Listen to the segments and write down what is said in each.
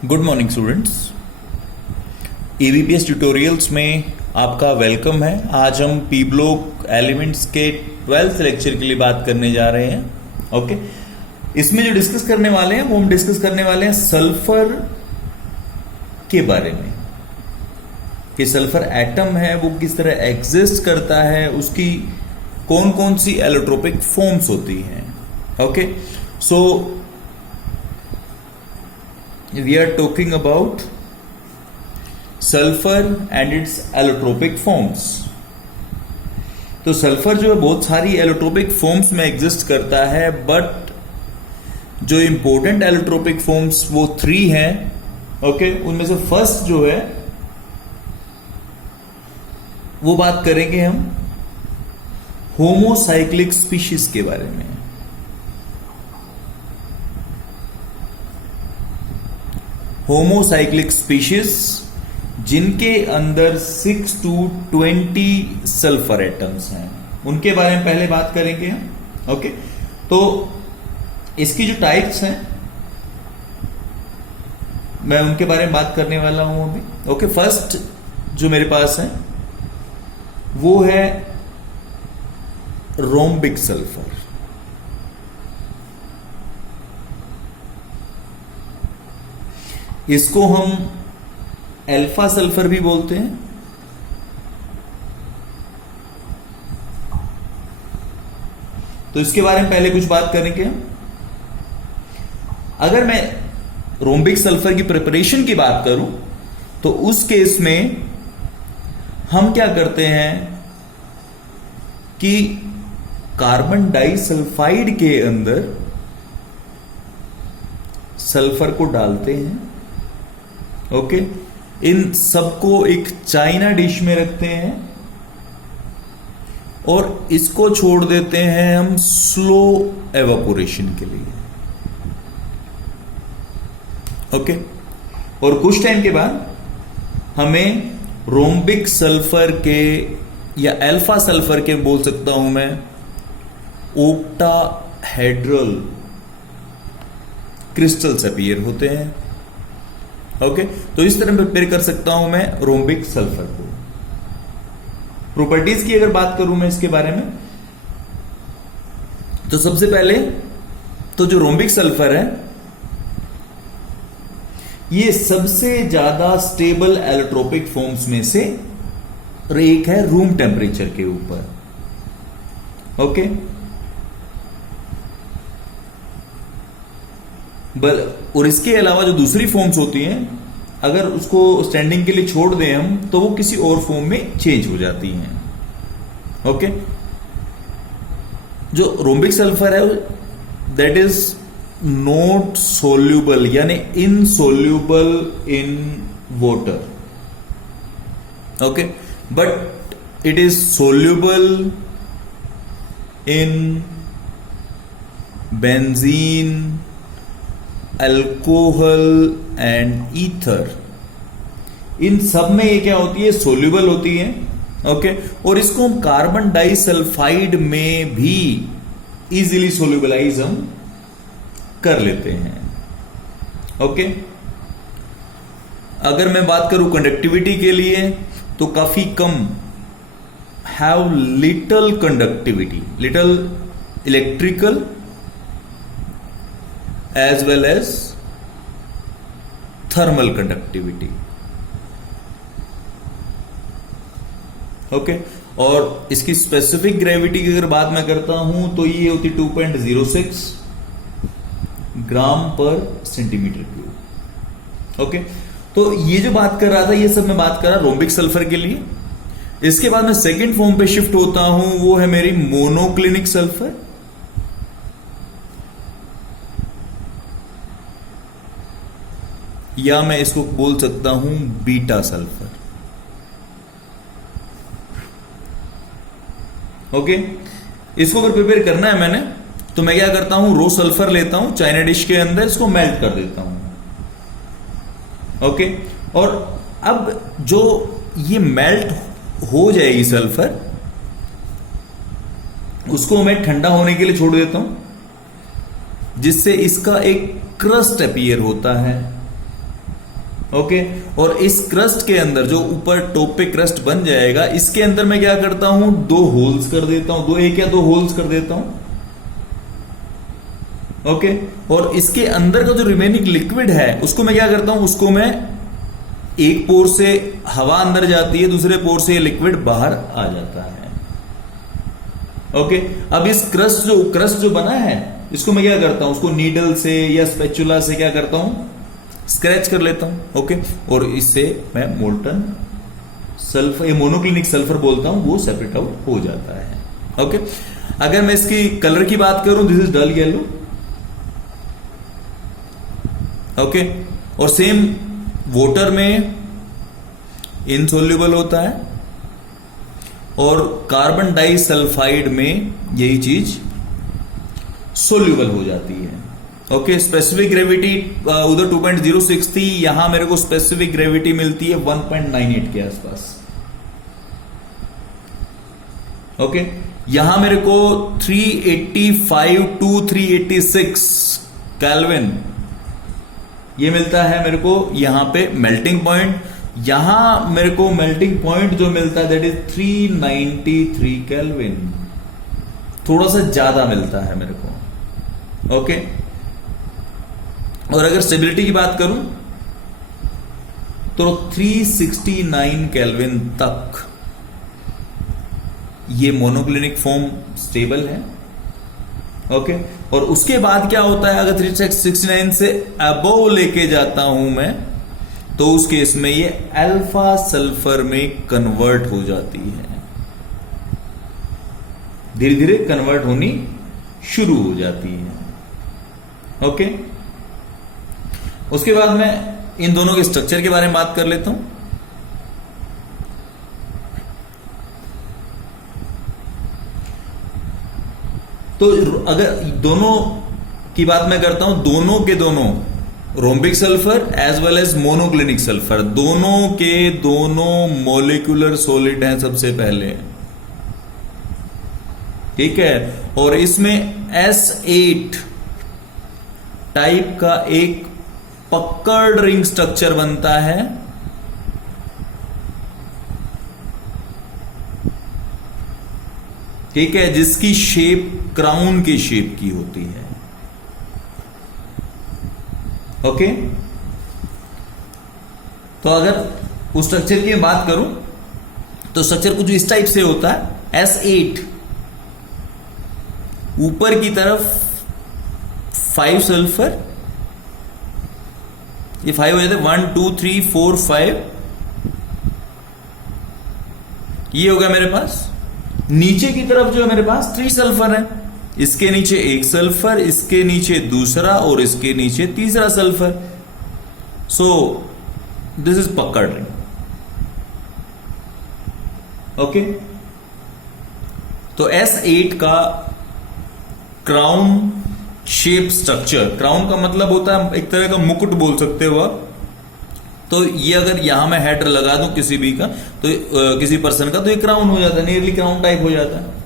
Good morning students. ABPS tutorials में आपका welcome है। आज हम पी ब्लॉक एलिमेंट्स के 12th लेक्चर के लिए बात करने जा रहे हैं। ओके, इसमें जो डिस्कस करने वाले हैं वो हम डिस्कस करने वाले हैं सल्फर के बारे में कि सल्फर एटम है वो किस तरह एग्जिस्ट करता है, उसकी कौन कौन सी एलोट्रोपिक फॉर्म्स होती हैं। Okay, so we are talking about sulfur and its allotropic forms। तो सल्फर जो है बहुत सारी एलोट्रोपिक फॉर्म्स में एग्जिस्ट करता है, बट जो इंपॉर्टेंट एलोट्रोपिक फॉर्म्स वो 3 हैं। ओके, उनमें से फर्स्ट जो है वो बात करेंगे हम होमोसाइक्लिक स्पीशीज के बारे में। होमोसाइक्लिक स्पीशीज जिनके अंदर 6 to 20 सल्फर एटम्स हैं, उनके बारे में पहले बात करेंगे हम। ओके, तो इसकी जो टाइप्स हैं मैं उनके बारे में बात करने वाला हूं अभी। ओके, फर्स्ट जो मेरे पास है वो है रोम्बिक सल्फर। इसको हम अल्फा सल्फर भी बोलते हैं। तो इसके बारे में पहले कुछ बात करेंगे हम। अगर मैं रोम्बिक सल्फर की प्रिपरेशन की बात करूं तो उस केस में हम क्या करते हैं कि कार्बन डाइसल्फाइड के अंदर सल्फर को डालते हैं। ओके, इन सबको एक चाइना डिश में रखते हैं और इसको छोड़ देते हैं हम स्लो एवापोरेशन के लिए। ओके, और कुछ टाइम के बाद हमें रोम्बिक सल्फर के या अल्फा सल्फर के बोल सकता हूं मैं ओक्टाहेड्रल क्रिस्टल्स अपीयर होते हैं। ओके, तो इस तरह प्रिपेयर कर सकता हूं मैं रोम्बिक सल्फर को। प्रॉपर्टीज की अगर बात करूं मैं इसके बारे में, तो सबसे पहले तो जो रोम्बिक सल्फर है ये सबसे ज्यादा स्टेबल एलोट्रोपिक फॉर्म्स में से एक है रूम टेम्परेचर के ऊपर। ओके, और इसके अलावा जो दूसरी फॉर्म्स होती हैं अगर उसको स्टैंडिंग के लिए छोड़ दें हम तो वो किसी और फॉर्म में चेंज हो जाती हैं। ओके, जो रोम्बिक सल्फर है दैट इज नॉट सोल्यूबल यानी insoluble in water. Okay, but it is soluble in benzene, alcohol and ether. इन सब में ये क्या होती है, सोल्यूबल होती है। ओके, और इसको हम कार्बन डाइसल्फाइड में भी इजीली सोल्यूबलाइज हम कर लेते हैं। ओके, अगर मैं बात करूं कंडक्टिविटी के लिए तो काफी कम, have little conductivity, little electrical as well as thermal conductivity। Okay, और इसकी स्पेसिफिक ग्रेविटी की अगर बात मैं करता हूं तो ये होती 2.06 ग्राम पर सेंटीमीटर क्यूब। ओके, तो ये जो बात कर रहा था ये सब मैं बात कर रहा रोम्बिक सल्फर के लिए। इसके बाद मैं सेकेंड फॉर्म पे शिफ्ट होता हूं, वो है मेरी मोनोक्लिनिक सल्फर। या मैं इसको बोल सकता हूं बीटा सल्फर। ओके, इसको अगर प्रिपेयर करना है मैंने तो मैं क्या करता हूं, रो सल्फर लेता हूं चाइना डिश के अंदर, इसको मेल्ट कर देता हूं। ओके, और अब जो ये मेल्ट हो जाएगी सल्फर, उसको मैं ठंडा होने के लिए छोड़ देता हूं, जिससे इसका एक क्रस्ट अपीयर होता है। ओके। और इस क्रस्ट के अंदर जो ऊपर टॉप पे क्रस्ट बन जाएगा, इसके अंदर मैं क्या करता हूं, 2 होल्स कर देता हूं, 2 होल्स कर देता हूं। ओके। और इसके अंदर का जो रिमेनिंग लिक्विड है उसको मैं क्या करता हूं, उसको मैं एक पोर से हवा अंदर जाती है, दूसरे पोर से लिक्विड बाहर आ जाता है। ओके। अब इस क्रस्ट जो बना है इसको मैं क्या करता हूं, उसको नीडल से या स्पैचुला से क्या करता हूं, स्क्रैच कर लेता हूं। ओके। और इससे मैं मोल्टन सल्फर, ये मोनोक्लिनिक सल्फर बोलता हूं, वो सेपरेट आउट हो जाता है। ओके। अगर मैं इसकी कलर की बात करूं, this is dull yellow. Okay. और सेम वाटर में इनसोल्यूबल होता है और कार्बन डाइसल्फाइड में यही चीज सोल्यूबल हो जाती है। ओके। स्पेसिफिक ग्रेविटी उधर 2.06 थी, यहां मेरे को स्पेसिफिक ग्रेविटी मिलती है 1.98 के आसपास। ओके। यहां मेरे को 385 to 386 केल्विन ये मिलता है मेरे को यहां पे मेल्टिंग पॉइंट। यहां मेरे को मेल्टिंग पॉइंट जो मिलता है दैट इज 393 केल्विन, थोड़ा सा ज्यादा मिलता है मेरे को। ओके। और अगर स्टेबिलिटी की बात करूं तो 369 केल्विन तक ये मोनोक्लिनिक फॉर्म स्टेबल है। ओके। और उसके बाद क्या होता है, अगर 369 से अबव लेके जाता हूं मैं, तो उस केस में ये अल्फा सल्फर में कन्वर्ट हो जाती है, धीरे धीरे कन्वर्ट होनी शुरू हो जाती है। ओके। उसके बाद मैं इन दोनों के स्ट्रक्चर के बारे में बात कर लेता हूं। तो अगर दोनों की बात मैं करता हूं, दोनों के दोनों rhombic sulphur as well as monoclinic sulphur, दोनों के दोनों मोलिकुलर सॉलिड हैं सबसे पहले, ठीक है। और इसमें S8 टाइप का एक पकड़ रिंग स्ट्रक्चर बनता है, ठीक है, जिसकी शेप क्राउन की शेप की होती है। ओके। तो अगर उस स्ट्रक्चर की बात करूं तो स्ट्रक्चर कुछ इस टाइप से होता है। S8 ऊपर की तरफ 5 सल्फर, ये 5 हो जाते हैं, 1 2 3 4 5, ये हो गया मेरे पास। नीचे की तरफ जो है मेरे पास 3 सल्फर है, इसके नीचे 1 सल्फर, इसके नीचे दूसरा और इसके नीचे तीसरा सल्फर। सो दिस इज पकड़ रिंग। ओके। तो S8 का क्राउन शेप स्ट्रक्चर, क्राउन का मतलब होता है एक तरह का मुकुट बोल सकते हो आप। तो ये अगर यहां मैं हेड लगा दूं किसी भी का, तो किसी पर्सन का, तो ये क्राउन हो जाता है, नियरली क्राउन टाइप हो जाता है।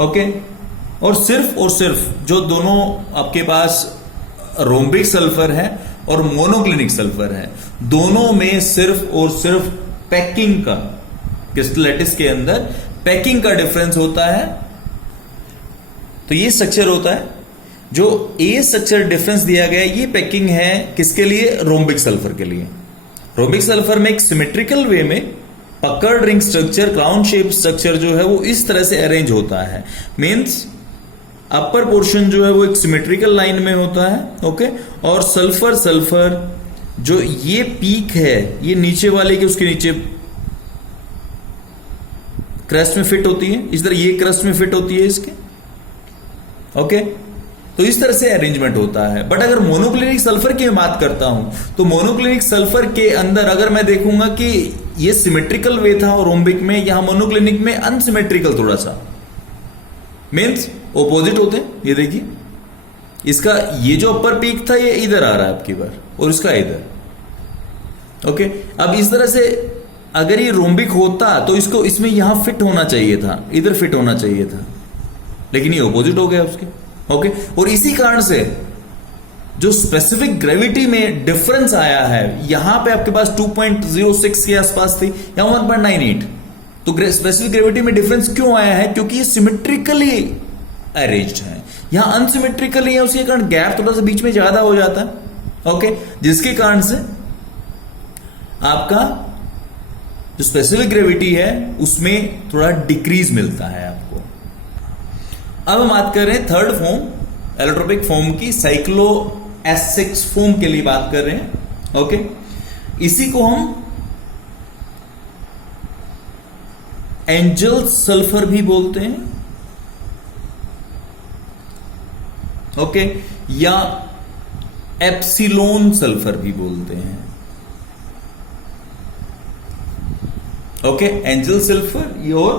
ओके। और सिर्फ जो दोनों आपके पास रोम्बिक सल्फर है और मोनोक्लिनिक सल्फर है, दोनों में सिर्फ और सिर्फ पैकिंग का, क्रिस्टल लैटिस के अंदर पैकिंग का डिफरेंस होता है। तो ये स्ट्रक्चर होता है, जो ए स्ट्रक्चर डिफरेंस दिया गया है, ये पैकिंग है किसके लिए, रोम्बिक सल्फर के लिए। रोम्बिक सल्फर में एक सिमेट्रिकल वे में पकड़ ring structure, crown shape structure जो है वो इस तरह से अरेंज होता है। मींस अपर पोर्शन जो है वो एक सिमेट्रिकल लाइन में होता है। ओके। और सल्फर जो ये पीक है, ये नीचे वाले के उसके नीचे क्रस्ट में फिट होती है, इस तरह ये क्रस्ट में फिट होती है इसके। ओके। तो इस तरह से अरेंजमेंट होता है। बट अगर मोनोक्लिनिक सल्फर की बात करता हूं, तो मोनोक्लिनिक सल्फर के अंदर अगर मैं देखूंगा कि ये सिमेट्रिकल वे था और रोम्बिक में, यहां मोनोक्लिनिक में अनसिमेट्रिकल थोड़ा सा, मींस ऑपोजिट होते हैं। ये देखिए, इसका ये जो अपर पीक था ये इधर आ रहा है आपकी बार, और इसका इधर। ओके। अब इस तरह से अगर ये रोम्बिक होता तो इसको इसमें यहां फिट होना चाहिए था, इधर फिट होना चाहिए था, लेकिन ये ऑपोजिट हो गया उसके। ओके। और इसी कारण से जो स्पेसिफिक ग्रेविटी में डिफरेंस आया है, यहां पे आपके पास 2.06 के आसपास थी, यहां 1.98। तो स्पेसिफिक ग्रेविटी में डिफरेंस क्यों आया है? क्योंकि ये सिमेट्रिकली अरेंज्ड है, यहां अनसिमेट्रिकली है, उसके कारण गैप थोड़ा सा बीच में ज्यादा हो जाता है। ओके, जिसके कारण से आपका जो स्पेसिफिक ग्रेविटी है उसमें थोड़ा डिक्रीज मिलता है आपको। अब हम बात कर रहे हैं थर्ड फॉर्म एलोट्रोपिक फॉर्म की, साइक्लो S6 फॉर्म के लिए बात कर रहे हैं। ओके, इसी को हम एंजल सल्फर भी बोलते हैं। ओके, या एप्सिलोन सल्फर भी बोलते हैं। ओके, एंजल सल्फर और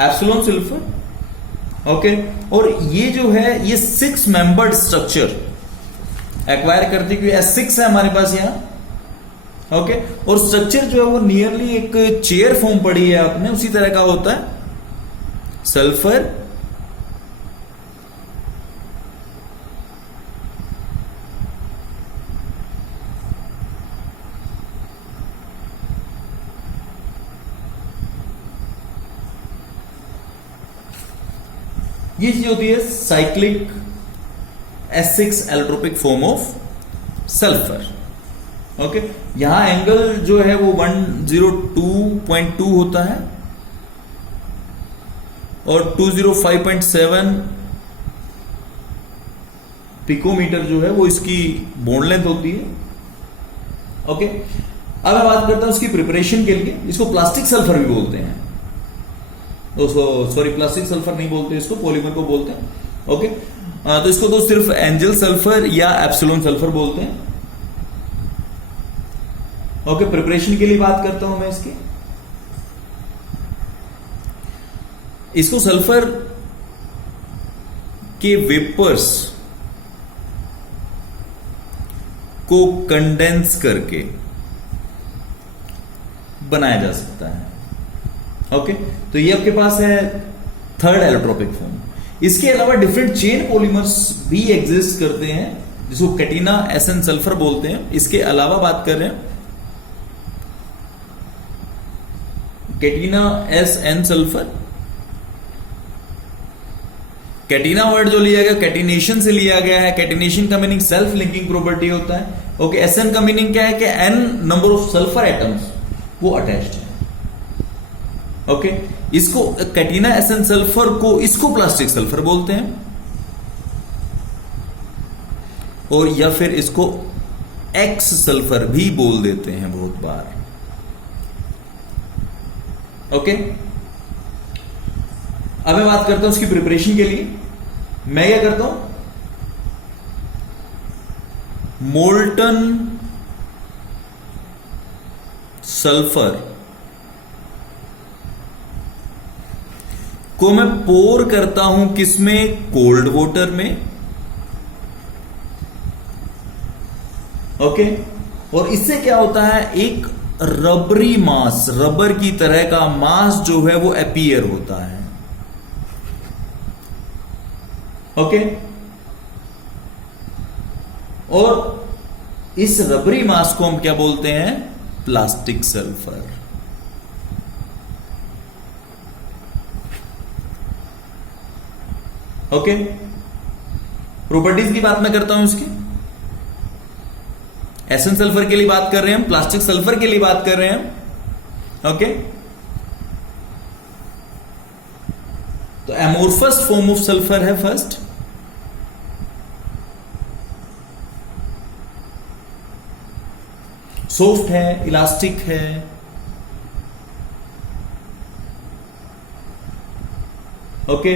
एप्सिलोन सल्फर। ओके, और ये जो है ये 6 मेंबर्ड स्ट्रक्चर एक्वायर करते, क्योंकि S6 है हमारे पास यहां। ओके, और स्ट्रक्चर जो है वो नियरली एक चेयर फॉर्म पड़ी है आपने, उसी तरह का होता है सल्फर ये चीज होती है cyclic S6 allotropic form of sulphur. Okay, यहां एंगल जो है वो 102.2 होता है और 205.7 पिकोमीटर जो है वो इसकी बॉन्ड लेंथ होती है। ओके, अब मैं बात करता हूं इसकी प्रिपरेशन के लिए। इसको प्लास्टिक सल्फर भी बोलते हैं, सॉरी प्लास्टिक सल्फर नहीं बोलते इसको, पॉलीमर को बोलते हैं। ओके, तो इसको तो सिर्फ एंजल सल्फर या एप्सिलोन सल्फर बोलते हैं। ओके, प्रिपरेशन के लिए बात करता हूं मैं इसको सल्फर के वेपर्स को कंडेंस करके बनाया जा सकता है। ओके, तो ये आपके पास है थर्ड एलोट्रोपिक फॉर्म। इसके अलावा डिफरेंट चेन पॉलीमर्स भी एग्जिस्ट करते हैं, जिसको कैटिना SN सल्फर बोलते हैं। इसके अलावा बात कर रहे हैं कैटिना SN सल्फर। कैटिना वर्ड जो लिया गया कैटिनेशन से लिया गया है। कैटिनेशन का मीनिंग सेल्फ लिंकिंग प्रॉपर्टी होता है। ओके, SN का मीनिंग क्या है कि N number of sulphur atoms वो अटैच्ड है। ओके, इसको कैटिना SN सल्फर को इसको प्लास्टिक सल्फर बोलते हैं, और या फिर इसको X सल्फर भी बोल देते हैं बहुत बार। ओके, अब मैं बात करता हूं उसकी प्रिपरेशन के लिए। मैं क्या करता हूं, मोल्टन सल्फर को मैं पोर करता हूं किसमें, कोल्ड वाटर में। ओके, और इससे क्या होता है, एक रबरी मास, रबर की तरह का मास जो है वो अपीयर होता है। ओके, और इस रबरी मास को हम क्या बोलते हैं, प्लास्टिक सल्फर। ओके, प्रॉपर्टीज की बात मैं करता हूं इसकी। SN सल्फर के लिए बात कर रहे हैं हम, प्लास्टिक सल्फर के लिए बात कर रहे हैं हम। ओके, तो एमोर्फस फॉर्म ऑफ सल्फर है फर्स्ट। सॉफ्ट है, इलास्टिक है। ओके,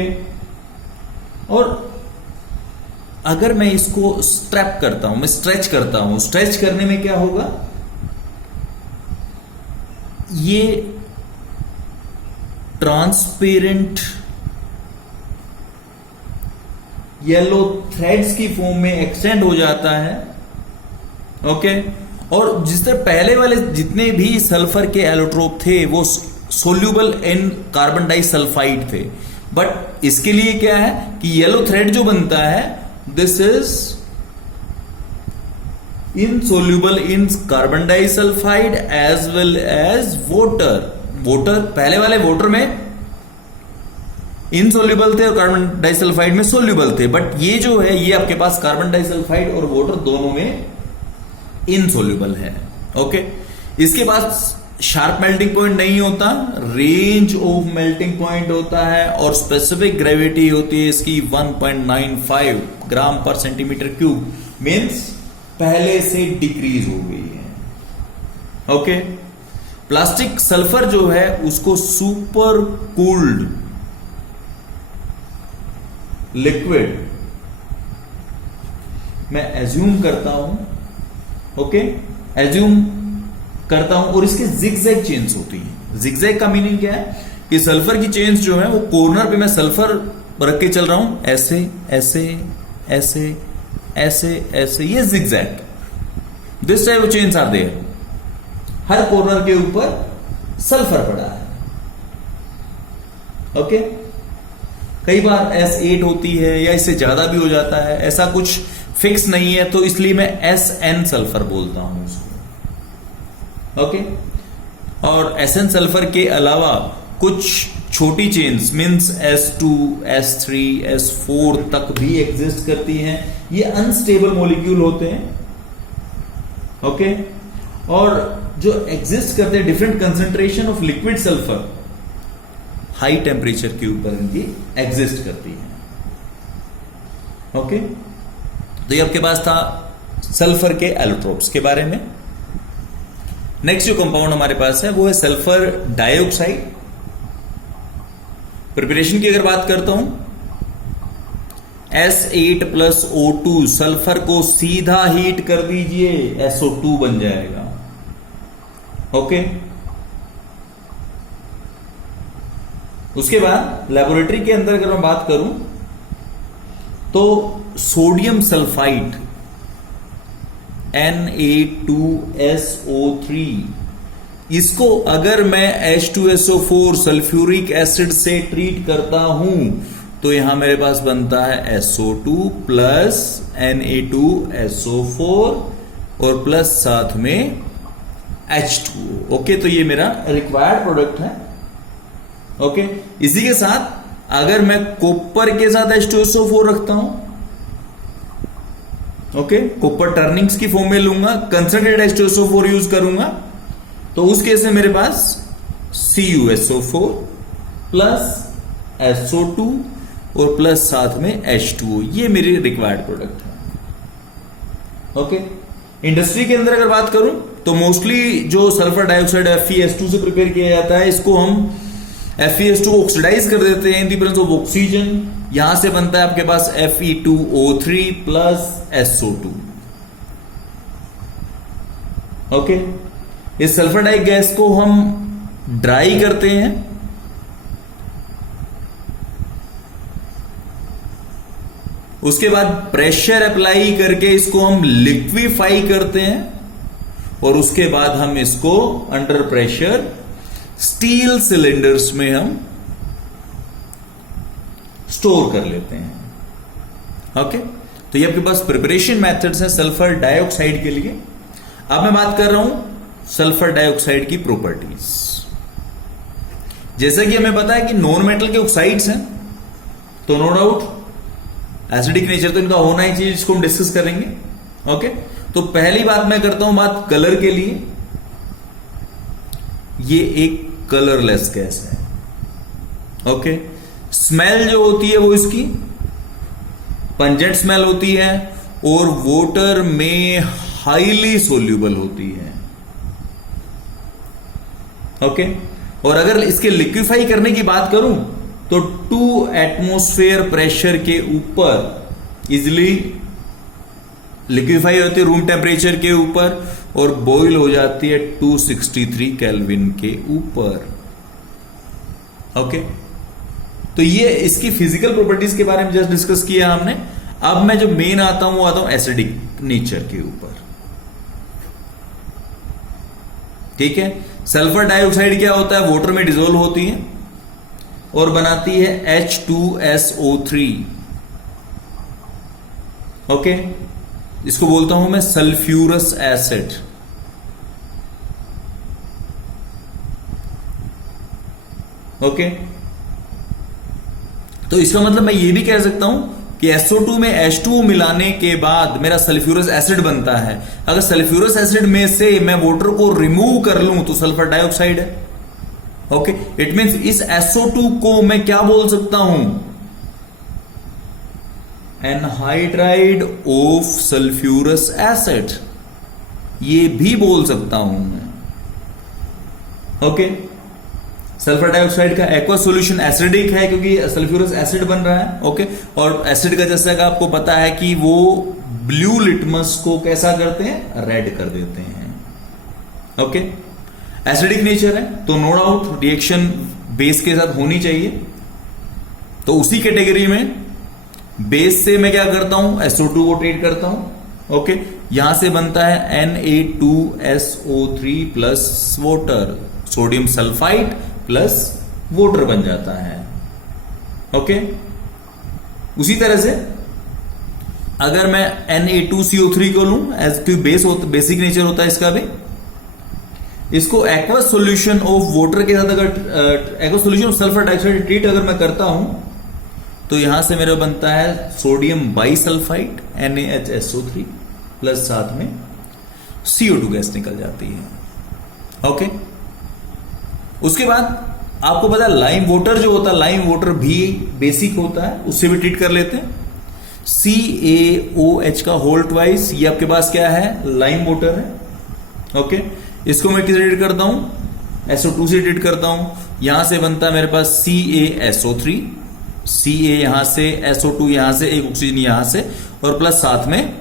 और अगर मैं इसको स्ट्रैप करता हूं, मैं स्ट्रेच करता हूं, स्ट्रेच करने में क्या होगा, ये ट्रांसपेरेंट येलो थ्रेड्स की फॉर्म में एक्सटेंड हो जाता है। ओके, और जिससे पहले वाले जितने भी सल्फर के एलोट्रोप थे वो सोल्यूबल इन कार्बन डाइसल्फाइड थे, बट इसके लिए क्या है कि येलो थ्रेड जो बनता है this is insoluble in carbon disulphide as well as water. Water पहले वाले वाटर में इनसोल्यूबल थे और कार्बन डाइसल्फाइड में सोल्यूबल थे, बट ये जो है ये आपके पास कार्बन डाइसल्फाइड और वाटर दोनों में इनसोल्यूबल है। ओके, इसके पास शार्प मेल्टिंग पॉइंट नहीं होता, रेंज ऑफ मेल्टिंग पॉइंट होता है और स्पेसिफिक ग्रेविटी होती है इसकी 1.95 ग्राम पर सेंटीमीटर क्यूब, मीन्स पहले से डिक्रीज हो गई है। ओके, प्लास्टिक सल्फर जो है उसको सुपर कूल्ड लिक्विड मैं एज्यूम करता हूं, ओके, एज्यूम करता हूं, और इसके जिगजैग चेन्स होती है। जिगजैग का मीनिंग क्या है कि सल्फर की चेन्स जो है वो कॉर्नर पे मैं सल्फर रख के चल रहा हूं, ऐसे ऐसे ऐसे ऐसे ऐसे, ये zigzag, this type of chains are there. हर कॉर्नर के ऊपर सल्फर पड़ा है। ओके, कई बार S8 होती है या इससे ज्यादा भी हो जाता है, ऐसा कुछ फिक्स नहीं है, तो इसलिए मैं SN सल्फर बोलता हूं उसको। ओके, और SN सल्फर के अलावा कुछ छोटी chains means S2, S3, S4 तक भी एग्जिस्ट करती हैं। ये अनस्टेबल मॉलिक्यूल होते हैं। ओके, और जो एग्जिस्ट करते हैं different concentration of liquid sulphur high temperature के ऊपर इनकी एग्जिस्ट करती है। ओके, तो ये आपके पास था सल्फर के एलोट्रोप्स के बारे में। नेक्स्ट जो कंपाउंड हमारे पास है वो है सल्फर डाइऑक्साइड। प्रिपरेशन की अगर बात करता हूं, S8 प्लस O2, सल्फर को सीधा हीट कर दीजिए, SO2 बन जाएगा। ओके, उसके बाद लेबोरेटरी के अंदर अगर मैं बात करूं तो सोडियम सल्फाइड Na2SO3, इसको अगर मैं H2SO4 सल्फ्यूरिक एसिड से ट्रीट करता हूं तो यहां मेरे पास बनता है SO2 प्लस Na2SO4 और प्लस साथ में H2O। ओके, तो ये मेरा रिक्वायर्ड प्रोडक्ट है। ओके, इसी के साथ अगर मैं कॉपर के साथ H2SO4 रखता हूं, ओके, कॉपर टर्निंग्स की फॉर्म में लूंगा, कंसंट्रेटेड H2SO4 यूज करूंगा, तो उस केस में मेरे पास CuSO4 प्लस SO2 और प्लस साथ में H2O, ये मेरी रिक्वायर्ड प्रोडक्ट है। ओके, इंडस्ट्री के अंदर अगर बात करूं तो मोस्टली जो सल्फर डाइऑक्साइड FeS2 से प्रिपेयर किया जाता है, इसको हम FeS2 को ऑक्सीडाइज कर देते हैं in the presence of oxygen. यहां से बनता है आपके पास Fe2O3 प्लस SO2। ओके, इस सल्फर डाई गैस को हम ड्राई करते हैं, उसके बाद प्रेशर अप्लाई करके इसको हम लिक्विफाई करते हैं, और उसके बाद हम इसको अंडर प्रेशर स्टील सिलेंडर्स में हम स्टोर कर लेते हैं। ओके, तो ये आपके पास प्रिपरेशन मेथड्स हैं सल्फर डाइऑक्साइड के लिए। अब मैं बात कर रहा हूं सल्फर डाइऑक्साइड की प्रॉपर्टीज। जैसा कि हमें पता है कि नॉन मेटल के ऑक्साइड्स हैं, तो नो डाउट एसिडिक नेचर तो इनका होना ही चाहिए, जिसको हम डिस्कस करेंगे। ओके, तो पहली बात मैं करता हूं बात कलर के लिए। ये एक कलरलेस गैस है। ओके, स्मेल जो होती है वो इसकी पंजेंट स्मेल होती है और वाटर में हाईली सोल्यूबल होती है। ओके, और अगर इसके लिक्विफाई करने की बात करूं तो 2 एटमॉस्फेयर प्रेशर के ऊपर इजिली लिक्विफाई होती है, रूम टेम्परेचर के ऊपर, और बॉईल हो जाती है 263 केल्विन के ऊपर। ओके, तो ये इसकी फिजिकल प्रॉपर्टीज के बारे में जस्ट डिस्कस किया हमने। अब मैं जो मेन आता हूं वो आता हूं एसिडिक नेचर के ऊपर। ठीक है, सल्फर डाइऑक्साइड क्या होता है, वाटर में डिसॉल्व होती है और बनाती है H2SO3। ओके, इसको बोलता हूं मैं सल्फ्यूरस एसिड। ओके, तो इसका मतलब मैं ये भी कह सकता हूं कि SO2 में H2O मिलाने के बाद मेरा सल्फ्यूरस एसिड बनता है। अगर सल्फ्यूरस एसिड में से मैं वाटर को रिमूव कर लूं तो सल्फर डाइऑक्साइड है। ओके, इट मींस इस SO2 को मैं क्या बोल सकता हूं? एनहाइड्राइड ऑफ सल्फ्यूरस एसिड, ये भी बोल सकता हूं मैं। ओके, सल्फर डाइऑक्साइड का एक्वा सॉल्यूशन एसिडिक है क्योंकि सल्फ्यूरस एसिड बन रहा है। ओके, और एसिड का जैसा कि आपको पता है कि वो ब्लू लिटमस को कैसा करते हैं? रेड कर देते हैं। ओके, एसिडिक नेचर है तो नो डाउट रिएक्शन बेस के साथ होनी चाहिए। तो उसी कैटेगरी में बेस से मैं क्या करता हूं? SO2 को ट्रीट करता हूं। ओके, यहां से बनता है Na2SO3 plus water, sodium sulphide plus water बन जाता है। ओके, उसी तरह से अगर मैं Na2CO3 को लूं एज क्योंकि बेसिक नेचर होता है इसका भी, इसको एक्वस सॉल्यूशन ऑफ वाटर के साथ अगर aqueous solution of sulphur dioxide treat अगर मैं करता हूं तो यहां से मेरा बनता है सोडियम बाइसल्फाइड NaHSO3 प्लस साथ में CO2 गैस निकल जाती है। ओके, उसके बाद आपको पता है लाइम वाटर जो होता है, लाइम वाटर भी बेसिक होता है, उससे भी ट्रीट कर लेते हैं। CaOH का होल ट्वाइस, ये आपके पास क्या है? लाइम वाटर है। ओके, इसको मैं किससे ट्रीट करता हूं? SO2 से ट्रीट करता हूं। यहां से बनता है मेरे पास CaSO3, Ca यहां से, SO2 यहां से, एक ऑक्सीजन यहां से, और प्लस साथ में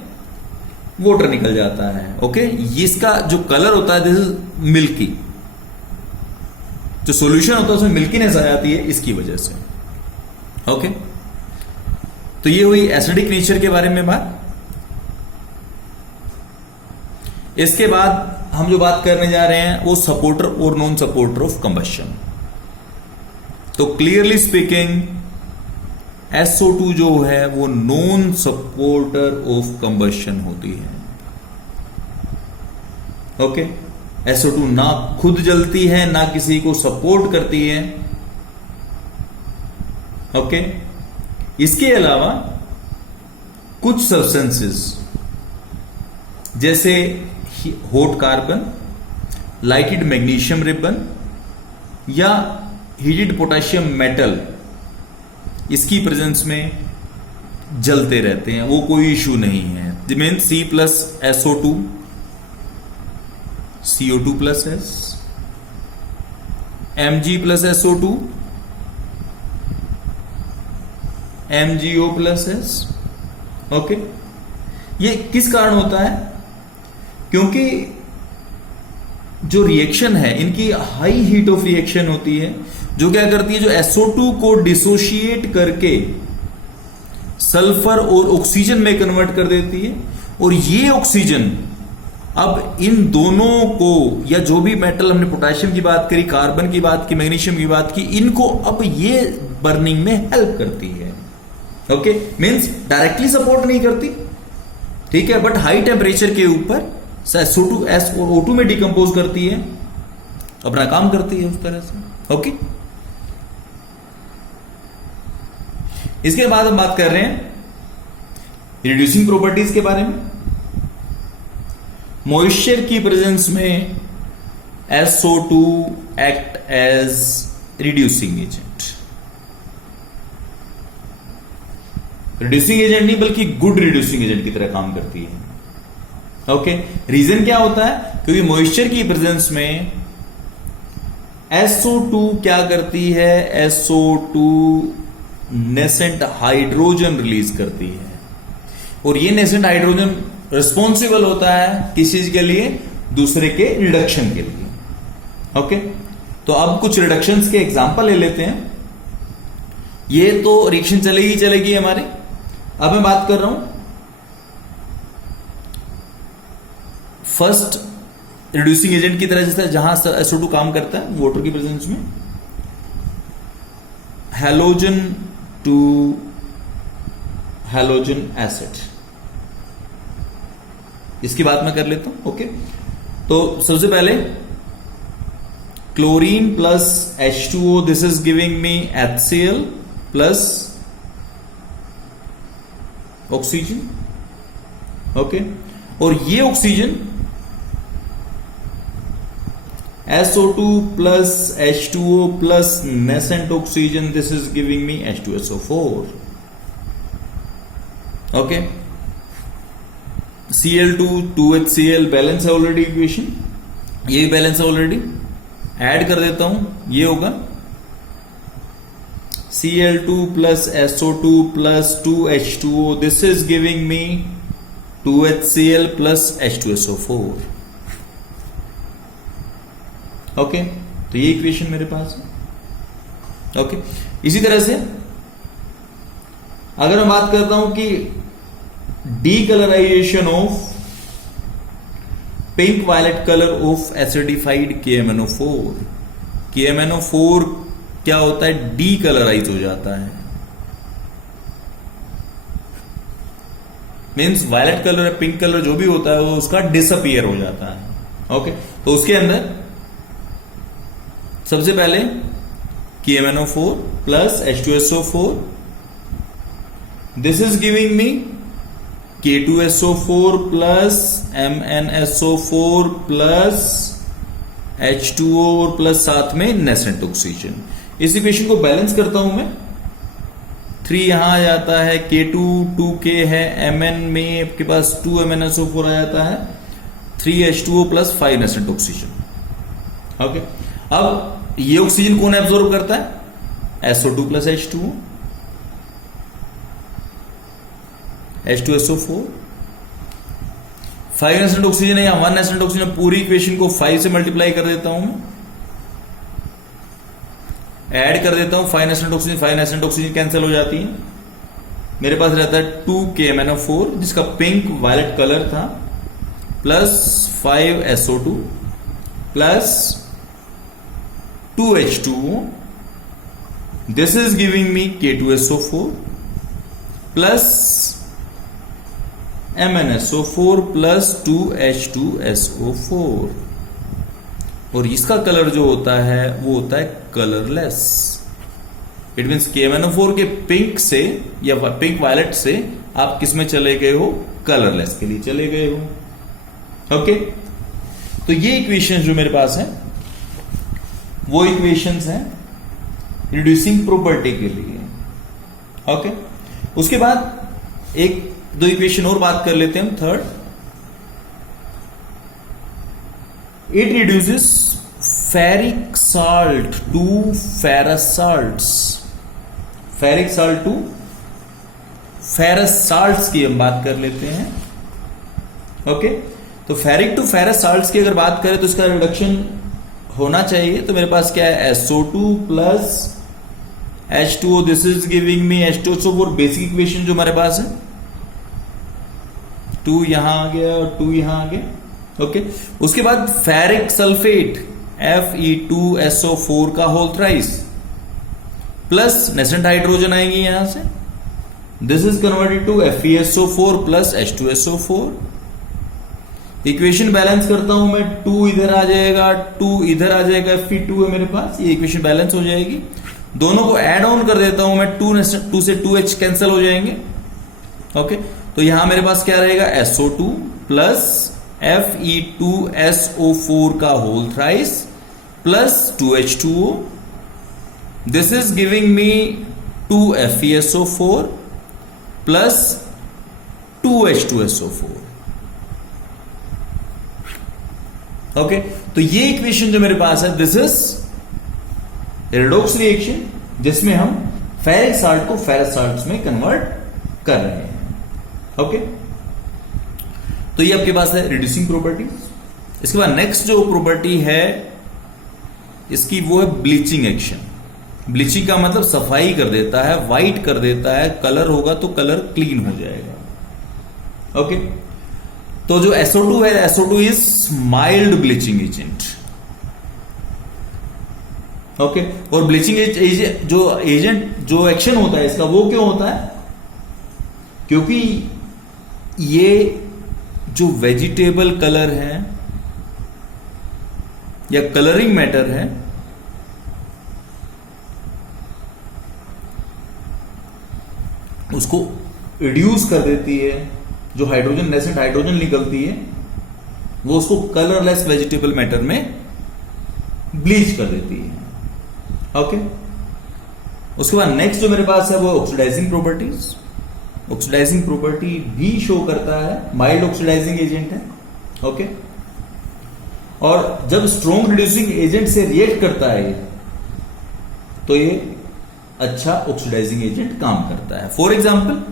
वाटर निकल जाता है। ओके, इसका जो कलर होता है दिस इज मिल्की, जो सॉल्यूशन होता है उसमें मिल्कीनेस आ जाती है इसकी वजह से। ओके, तो ये हुई एसिडिक नेचर के बारे में बात। इसके बाद हम जो बात करने जा रहे हैं वो सपोर्टर और नॉन सपोर्टर ऑफ कंबशन। तो क्लियरली स्पीकिंग SO2 जो है वो नॉन सपोर्टर ऑफ कंबशन होती है। ओके, SO2 ना खुद जलती है ना किसी को सपोर्ट करती है। ओके, इसके अलावा कुछ सब्सटेंसेस जैसे hot carbon, lighted magnesium ribbon या हीटेड पोटेशियम मेटल, इसकी प्रेजेंस में जलते रहते हैं, वो कोई इशू नहीं है। Mean C plus SO2, CO2 plus S, Mg plus SO2, MgO plus S। Okay, ये किस कारण होता है? क्योंकि जो रिएक्शन है इनकी हाई हीट ऑफ रिएक्शन होती है, जो क्या करती है, जो SO2 को डिसोशिएट करके सल्फर और ऑक्सीजन में कन्वर्ट कर देती है। और ये ऑक्सीजन अब इन दोनों को, या जो भी मेटल हमने पोटेशियम की बात करी, कार्बन की बात की, मैग्नीशियम की बात की, इनको अब ये बर्निंग में हेल्प करती है। ओके, मींस डायरेक्टली सपोर्ट नहीं करती, ठीक है, बट हाई टेम्परेचर के ऊपर SO2 S और O2 में डिकम्पोज करती है, अपना काम करती है उस तरह से। ओके, इसके बाद हम बात कर रहे हैं रिड्यूसिंग प्रॉपर्टीज के बारे में। मॉइस्चर की प्रेजेंस में SO2 act as reducing agent, reducing agent नहीं बल्कि गुड रिड्यूसिंग एजेंट की तरह काम करती है। ओके, रीजन क्या होता है? क्योंकि मॉइस्चर की प्रेजेंस में SO2 क्या करती है? SO2 नेसेंट हाइड्रोजन रिलीज करती है, और ये नेसेंट हाइड्रोजन रिस्पॉन्सिबल होता है किस चीज के लिए? दूसरे के रिडक्शन के लिए। ओके, तो अब कुछ रिडक्शंस के एग्जांपल ले लेते हैं। ये तो रिएक्शन चलेगी हमारी। अब मैं बात कर रहा हूं फर्स्ट रिड्यूसिंग एजेंट की तरह, जैसे जहां SO2 काम करता है वाटर की प्रेजेंस में, हैलोजन टू हैलोजन एसिड। इसकी बात मैं कर लेता हूं। ओके, तो सबसे पहले chlorine plus H2O, this is giving me HCl plus oxygen. Okay, और ये oxygen SO2 plus H2O plus nascent oxygen, this is giving me H2SO4। Okay, Cl2 2HCl balance है ऑलरेडी इक्वेशन, ये भी बैलेंस है already. Add कर देता हूं, ये होगा Cl2 plus SO2 plus 2H2O, this is giving me 2HCl plus H2SO4। Okay, तो ये इक्वेशन मेरे पास है। ओके, इसी तरह से अगर मैं बात करता हूं कि decolourisation of pink violet colour of acidified KMnO4, KMnO4 क्या होता है, डीकलराइज हो जाता है, means violet colour pink colour जो भी होता है वो उसका डिसअपियर हो जाता है। ओके, तो उसके अंदर सबसे पहले KMnO4 plus H2SO4, this is giving me K2SO4 plus MnSO4 plus H2O और प्लस साथ में नेसेंट ऑक्सीजन। इस इक्वेशन को बैलेंस करता हूं मैं, 3 यहां आ जाता है, K2 2K है, Mn में आपके पास 2 MnSO4 आ जाता है, 3 H2O plus 5 nascent oxygen. Okay, अब ये ऑक्सीजन कौन एब्जॉर्ब करता है, SO2 plus H2O, H2SO4, 5 nascent oxygen है या 1 नेसेंट ऑक्सीजन, पूरी इक्वेशन को 5 से मल्टीप्लाई कर देता हूं, ऐड कर देता हूं 5 nascent oxygen, 5 nascent oxygen cancel हो जाती है, मेरे पास रहता है 2 KMnO4 जिसका पिंक वायलेट कलर था, plus 5 SO2 plus 2 H2O, this is giving me K2SO4 plus MnSO4 plus 2 H2SO4, और इसका कलर जो होता है वो होता है कलरलेस। इट मीन्स KMnO4 के पिंक से या पिंक वायलेट से आप किस में चले गए हो, कलरलेस के लिए चले गए हो। ओके, तो ये इक्वेशन जो मेरे पास है वो इक्वेशंस हैं रिड्यूसिंग प्रॉपर्टी के लिए। ओके, उसके बाद एक दो इक्वेशन और बात कर लेते हैं हम। Third, it reduces ferric salt to ferrous salts, ferric salt to ferrous salts की हम बात कर लेते हैं। ओके, तो फेरिक टू फेरस साल्ट्स की अगर बात करें तो इसका रिडक्शन होना चाहिए, तो मेरे पास क्या है, SO2 plus H2O, this is giving me H2SO4, basic equation जो हमारे पास है, 2 यहां आ गया और 2 यहां आ गया। ओके, उसके बाद फेरिक सल्फेट Fe2SO4 का whole thrice plus nascent hydrogen आएंगी यहां से, this is converted to FeSO4 plus H2SO4। Equation balance करता हूं मैं, 2 इधर आ जाएगा, 2 इधर आ जाएगा, Fe2 है मेरे पास, ये इक्वेशन बैलेंस हो जाएगी। दोनों को ऐड ऑन कर देता हूं मैं, 2 से 2H कैंसिल हो जाएंगे। ओके, तो यहां मेरे पास क्या रहेगा, SO2 प्लस Fe2SO4 का whole thrice plus 2H2O, this is giving me 2 FeSO4 plus 2H2SO4। Okay, तो ये इक्वेशन जो मेरे पास है, दिस इज रेडॉक्स रिएक्शन जिसमें हम फेरिक साल्ट को फेरस साल्ट में कन्वर्ट कर रहे हैं। ओके, तो ये आपके पास है रिड्यूसिंग प्रॉपर्टी। इसके बाद नेक्स्ट जो प्रॉपर्टी है इसकी वो है ब्लीचिंग एक्शन। ब्लीचिंग का मतलब सफाई कर देता है, व्हाइट कर देता है, कलर होगा तो कलर क्लीन हो जाएगा। ओके, तो जो SO2 है, SO2 is mild bleaching agent. Okay, और ब्लीचिंग एजेंट जो एक्शन होता है इसका वो क्यों होता है, क्योंकि ये जो वेजिटेबल कलर है या कलरिंग मैटर है, उसको रिड्यूस कर देती है। जो हाइड्रोजन नेसेंट हाइड्रोजन निकलती है वो उसको कलरलेस वेजिटेबल मैटर में ब्लीच कर देती है। ओके, उसके बाद नेक्स्ट जो मेरे पास है वो ऑक्सीडाइजिंग प्रॉपर्टीज। ऑक्सीडाइजिंग प्रॉपर्टी भी शो करता है, माइल्ड ऑक्सीडाइजिंग एजेंट है। ओके, और जब स्ट्रॉन्ग रिड्यूसिंग एजेंट से रिएक्ट करता है तो ये अच्छा ऑक्सीडाइजिंग एजेंट काम करता है। For example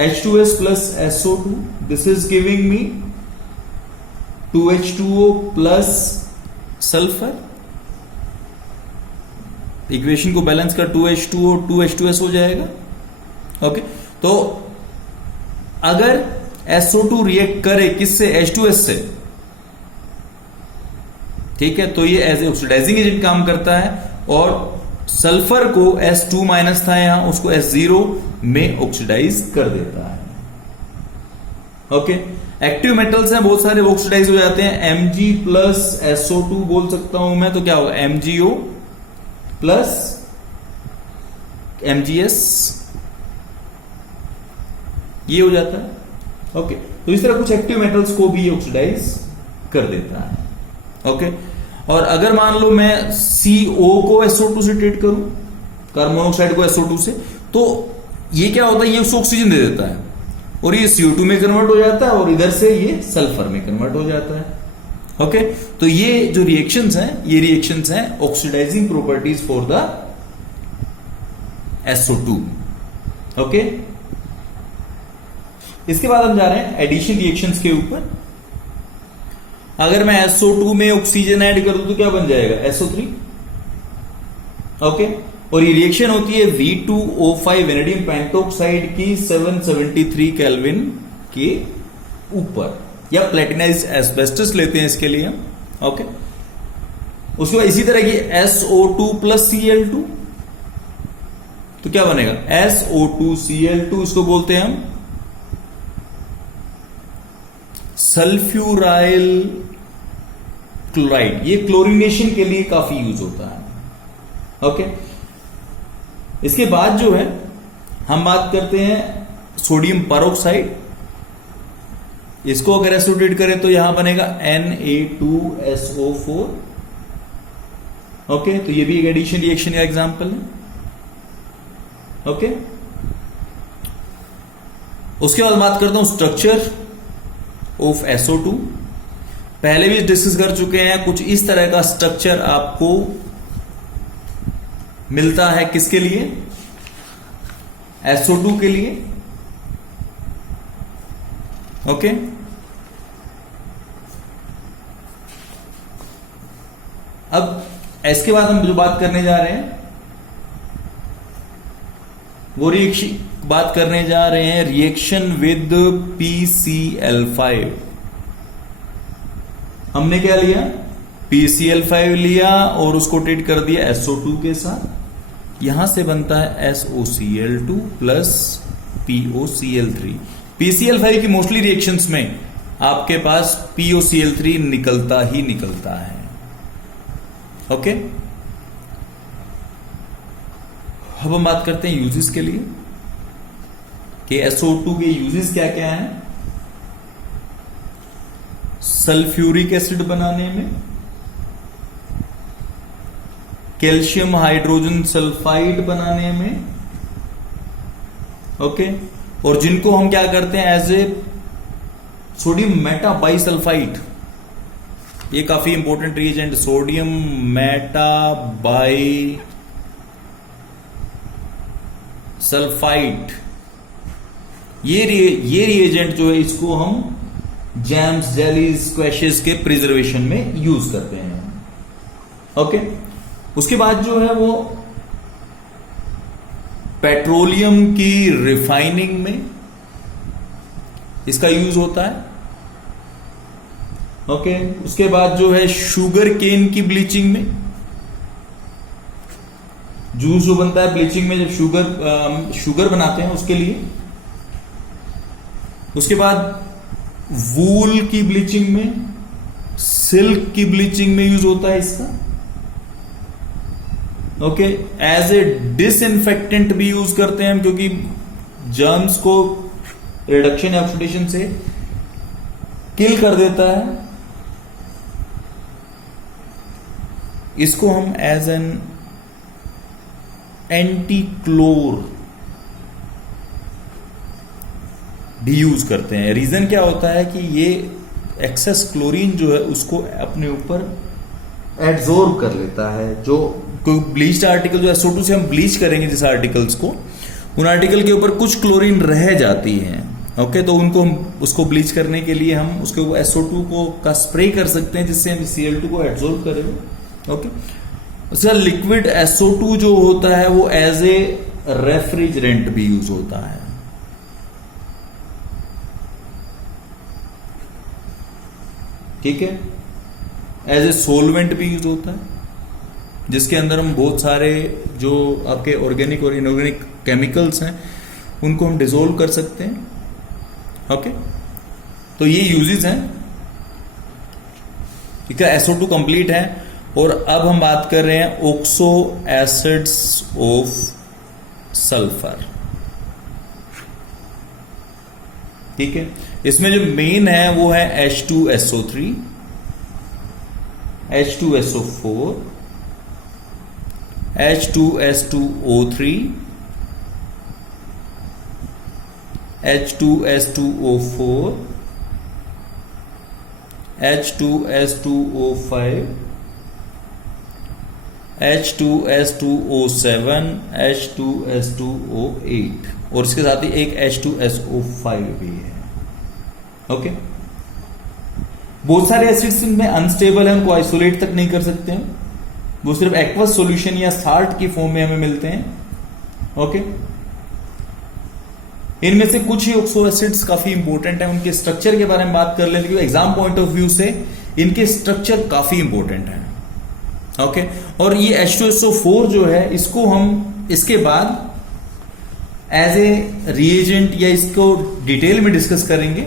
H2S plus SO2, this is giving me 2H2O plus sulphur. Equation को बैलेंस कर 2H2O 2H2S हो जाएगा। ओके, तो अगर SO2 रिएक्ट करे किससे, H2S से, ठीक है, तो ये एज ए ऑक्सीडाइजिंग एजेंट काम करता है। और सल्फर को S2 माइनस था यहां, उसको S0 में ऑक्सीडाइज कर देता है। ओके, एक्टिव मेटल्स हैं बहुत सारे, वो ऑक्सीडाइज हो जाते हैं। Mg प्लस SO2 बोल सकता हूं मैं, तो क्या होगा, MgO प्लस MgS, ये हो जाता है। ओके, तो इस तरह कुछ एक्टिव मेटल्स को भी ऑक्सीडाइज कर देता है। ओके, और अगर मान लो मैं CO को SO2 से ट्रीट करूं, कार्बन मोनोऑक्साइड को SO2 से, तो ये क्या होता है, ये उसको ऑक्सीजन दे देता है और ये CO2 में कन्वर्ट हो जाता है और इधर से ये सल्फर में कन्वर्ट हो जाता है। ओके, तो ये जो रिएक्शंस हैं, ये रिएक्शंस हैं oxidising properties for the SO2। Okay, इसके बाद हम जा रहे हैं एडिशन रिएक्शंस के ऊपर। अगर मैं SO2 में ऑक्सीजन ऐड कर दूं तो क्या बन जाएगा, SO3। ओके, और ये रिएक्शन होती है V2O5 वेनेडियम पेंटोक्साइड की 773 केल्विन के ऊपर, या प्लेटिनाइज एस्बेस्टस लेते हैं इसके लिए। ओके, उसके बाद इसी तरह की SO2 प्लस Cl2, तो क्या बनेगा, SO2Cl2, इसको बोलते हैं हम सल्फ्यूराइल क्लोराइड। ये क्लोरीनेशन के लिए काफी यूज होता है। ओके, इसके बाद जो है हम बात करते हैं सोडियम परऑक्साइड। इसको अगर एसोसिएट करें तो यहां बनेगा Na2SO4। ओके, तो ये भी एक एडिशन रिएक्शन का एग्जांपल है। ओके, उसके बाद बात करता हूं स्ट्रक्चर ऑफ SO2। पहले भी डिस्कस कर चुके हैं, कुछ इस तरह का स्ट्रक्चर आपको मिलता है किसके लिए, SO2 के लिए। ओके, अब इसके बाद हम जो बात करने जा रहे हैं वो बात करने जा रहे हैं रिएक्शन विद PCl5। हमने क्या लिया, PCl5 लिया और उसको ट्रीट कर दिया SO2 के साथ। यहां से बनता है SOCl2 प्लस POCl3। PCl5 की मोस्टली रिएक्शंस में आपके पास POCl3 निकलता ही निकलता है। ओके, अब हम बात करते हैं यूजेस के लिए कि SO2 के यूजेस क्या क्या हैं। सल्फ्यूरिक एसिड बनाने में, कैल्शियम हाइड्रोजन सल्फाइड बनाने में। ओके, और जिनको हम क्या करते हैं as a sodium meta bisulphide, ये काफी important reagent, sodium meta bi sulphide. ये रिएजेंट जो है इसको हम जैम्स, जेलीज, स्क्वैशेस के प्रिजर्वेशन में यूज करते हैं। ओके, उसके बाद जो है वो पेट्रोलियम की रिफाइनिंग में इसका यूज होता है। ओके, उसके बाद जो है शुगर केन की ब्लीचिंग में, जूस जो बनता है ब्लीचिंग में, जब शुगर बनाते हैं उसके लिए। उसके बाद वूल की ब्लीचिंग में, सिल्क की ब्लीचिंग में यूज होता है इसका। ओके, एज ए डिसइंफेक्टेंट भी यूज करते हैं हम, क्योंकि जर्म्स को रिडक्शन या ऑक्सीडेशन से किल कर देता है। इसको हम एज एन एंटी क्लोर भी यूज करते हैं। रीजन क्या होता है कि ये एक्सेस क्लोरीन जो है उसको अपने ऊपर एब्जॉर्ब कर लेता है। जो कोई ब्लीच्ड आर्टिकल, जो SO2 से हम ब्लीच करेंगे जिस आर्टिकल्स को, उन आर्टिकल के ऊपर कुछ क्लोरीन रह जाती है। ओके, तो उनको हम उसको ब्लीच करने के लिए हम उसके ऊपर SO2 को का स्प्रे कर सकते हैं, जिससे हम Cl2 को एब्जॉर्ब करेंगे। ओके, उसका लिक्विड SO2 जो होता है वो एज ए रेफ्रिजरेंट भी यूज होता है। ठीक है, एज ए सोलवेंट भी यूज होता है, जिसके अंदर हम बहुत सारे जो आपके ऑर्गेनिक और इनऑर्गेनिक केमिकल्स हैं उनको हम डिसोल्व कर सकते हैं। ओके, तो ये यूजेस हैं। ठीक है, SO2 कंप्लीट है। और अब हम बात कर रहे हैं ऑक्सो एसिड्स ऑफ सल्फर। ठीक है, इसमें जो मेन है वो है H2SO3, H2SO4, H2S2O3, H2S2O4, H2S2O5, H2S2O7, H2S2O8 और इसके साथ ही एक H2SO5 भी है। ओके, बहुत सारे एसिड्स में अनस्टेबल है, उनको आइसोलेट तक नहीं कर सकते हैं, वो सिर्फ एक्वस सॉल्यूशन या साल्ट की फॉर्म में हमें मिलते हैं। ओके, इनमें से कुछ ही ऑक्सो एसिड्स काफी इंपॉर्टेंट है, उनके स्ट्रक्चर के बारे में बात कर लेते हैं, क्योंकि एग्जाम पॉइंट ऑफ व्यू से इनके स्ट्रक्चर काफी इंपॉर्टेंट है। ओके, और ये H2SO4 जो है इसको हम इसके बाद एज ए रिएजेंट या इसको डिटेल में डिस्कस करेंगे,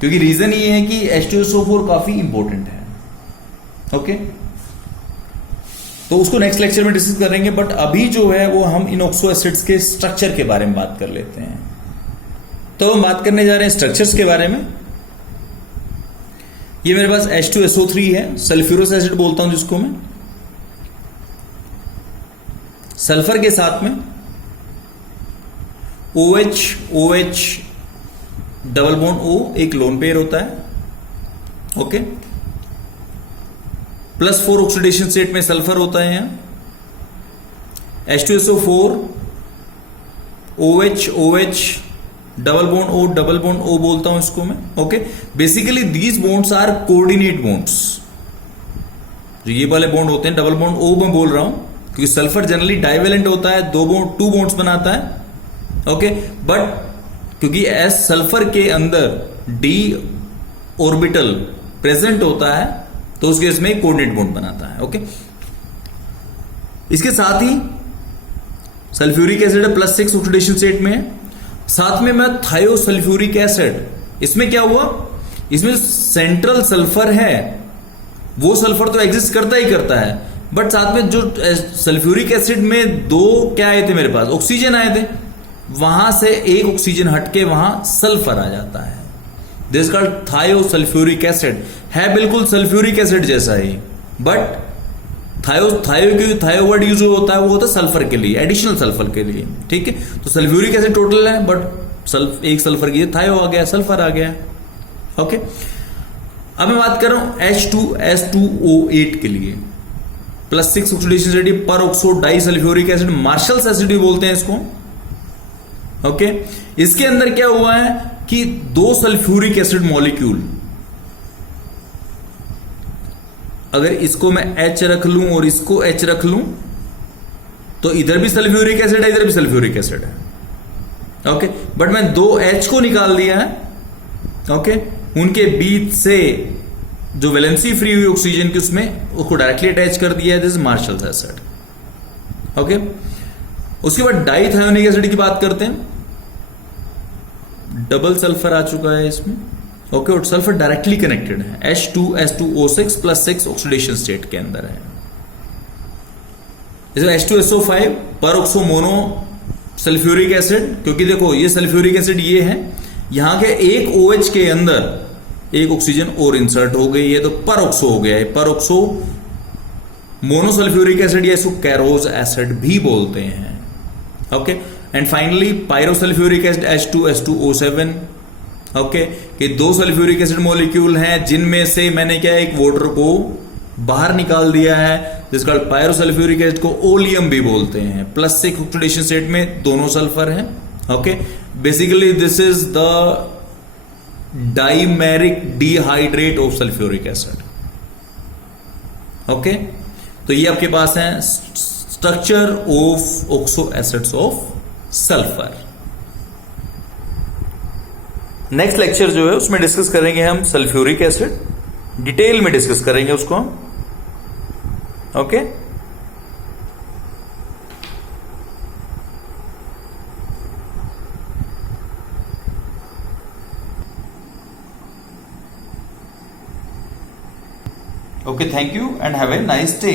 क्योंकि रीजन ये है कि H2SO4 काफी इंपॉर्टेंट है। ओके, तो उसको नेक्स्ट लेक्चर में डिस्कस करेंगे, बट अभी जो है वो हम इन ऑक्सो एसिड्स के स्ट्रक्चर के बारे में बात कर लेते हैं। तो हम बात करने जा रहे हैं स्ट्रक्चर्स के बारे में। ये मेरे पास H2SO3 है, सल्फ्यूरस एसिड बोलता हूं जिसको मैं। सल्फर के साथ में OH डबल बॉन्ड O, एक लोन पेयर होता है। ओके, +4 ऑक्सीडेशन स्टेट में सल्फर होता है यहां। H2SO4 OH double bond O बोलता हूं इसको मैं। Okay, basically these bonds are coordinate bonds. जो ये वाले बॉन्ड होते हैं, डबल बॉन्ड O मैं बोल रहा हूं क्योंकि सल्फर जनरली डाइवेलेंट होता है, 2 बॉन्ड्स बनाता है। ओके, बट क्योंकि एस सल्फर के अंदर D ऑर्बिटल प्रेजेंट होता है तो उस केस में कोऑर्डिनेट बॉन्ड बनाता है। ओके, इसके साथ ही सल्फ्यूरिक एसिड +6 ऑक्सीडेशन स्टेट में है। साथ में मैं थायोसल्फ्यूरिक एसिड, इसमें क्या हुआ, इसमें सेंट्रल सल्फर है, वो सल्फर तो एग्जिस्ट करता ही करता है, बट साथ में जो सल्फ्यूरिक एसिड में 2 क्या आए थे मेरे पास, ऑक्सीजन आए थे, वहां से एक ऑक्सीजन हटके वहां सल्फर आ जाता है। This called thiosulphuric acid. है बिल्कुल सल्फ्यूरिक एसिड जैसा ही, बट थायो वर्ड यूज होता है, वो होता है सल्फर के लिए, एडिशनल सल्फर के लिए। ठीक है, तो सल्फ्यूरिक एसिड टोटल है, बट एक सल्फर की थायो आ गया, सल्फर आ गया। ओके, अब मैं बात कर रहा हूं H2S2O8 के लिए, +6 ऑक्सीडेशन स्टेट पर oxo di sulphuric acid, Marshall's acid भी बोलते हैं इसको। ओके, इसके अंदर क्या हुआ है कि 2 सल्फ्यूरिक एसिड मॉलिक्यूल, अगर इसको मैं H रख लूं और इसको H रख लूं तो इधर भी सल्फ्यूरिक एसिड है, इधर भी सल्फ्यूरिक एसिड है। ओके, बट मैं 2 H को निकाल दिया है। ओके, उनके बीच से जो वैलेंसी फ्री हुई ऑक्सीजन की उसमें उसको डायरेक्टली अटैच कर दिया है, दिस मार्शल्स एसिड। ओके, उसके बाद डाइथायोनिक एसिड की बात करते हैं। डबल सल्फर आ चुका है इसमें। ओके, और सल्फर डायरेक्टली कनेक्टेड है, H2S2O6 प्लस 6 ऑक्सीडेशन स्टेट के अंदर है। जैसे H2SO5 peroxo mono sulphuric acid, क्योंकि देखो ये सल्फ्यूरिक एसिड ये है, यहां के एक OH के अंदर एक ऑक्सीजन और इंसर्ट हो गई है तो परऑक्सो हो गया है, परऑक्सो मोनोसल्फ्यूरिक एसिड या इसको कैरोज एसिड भी बोलते हैं। Okay, and finally pyrosulphuric acid H2S2O7। Okay, कि दो सल्फ्यूरिक एसिड मॉलिक्यूल हैं जिनमें से मैंने क्या एक वाटर को बाहर निकाल दिया है, जिसका पायरोसल्फ्यूरिक एसिड को ओलियम भी बोलते हैं, प्लस 6 ऑक्सीडेशन स्टेट में दोनों सल्फर हैं। Okay, basically this is the dimeric dehydrate of sulphuric acid. Okay, तो ये आपके पास है structure of oxo acids of sulphur. Next lecture जो है उसमें डिस्कस करेंगे हम सल्फ्यूरिक एसिड, डिटेल में डिस्कस करेंगे उसको हम। Okay, okay, thank you and have a nice day.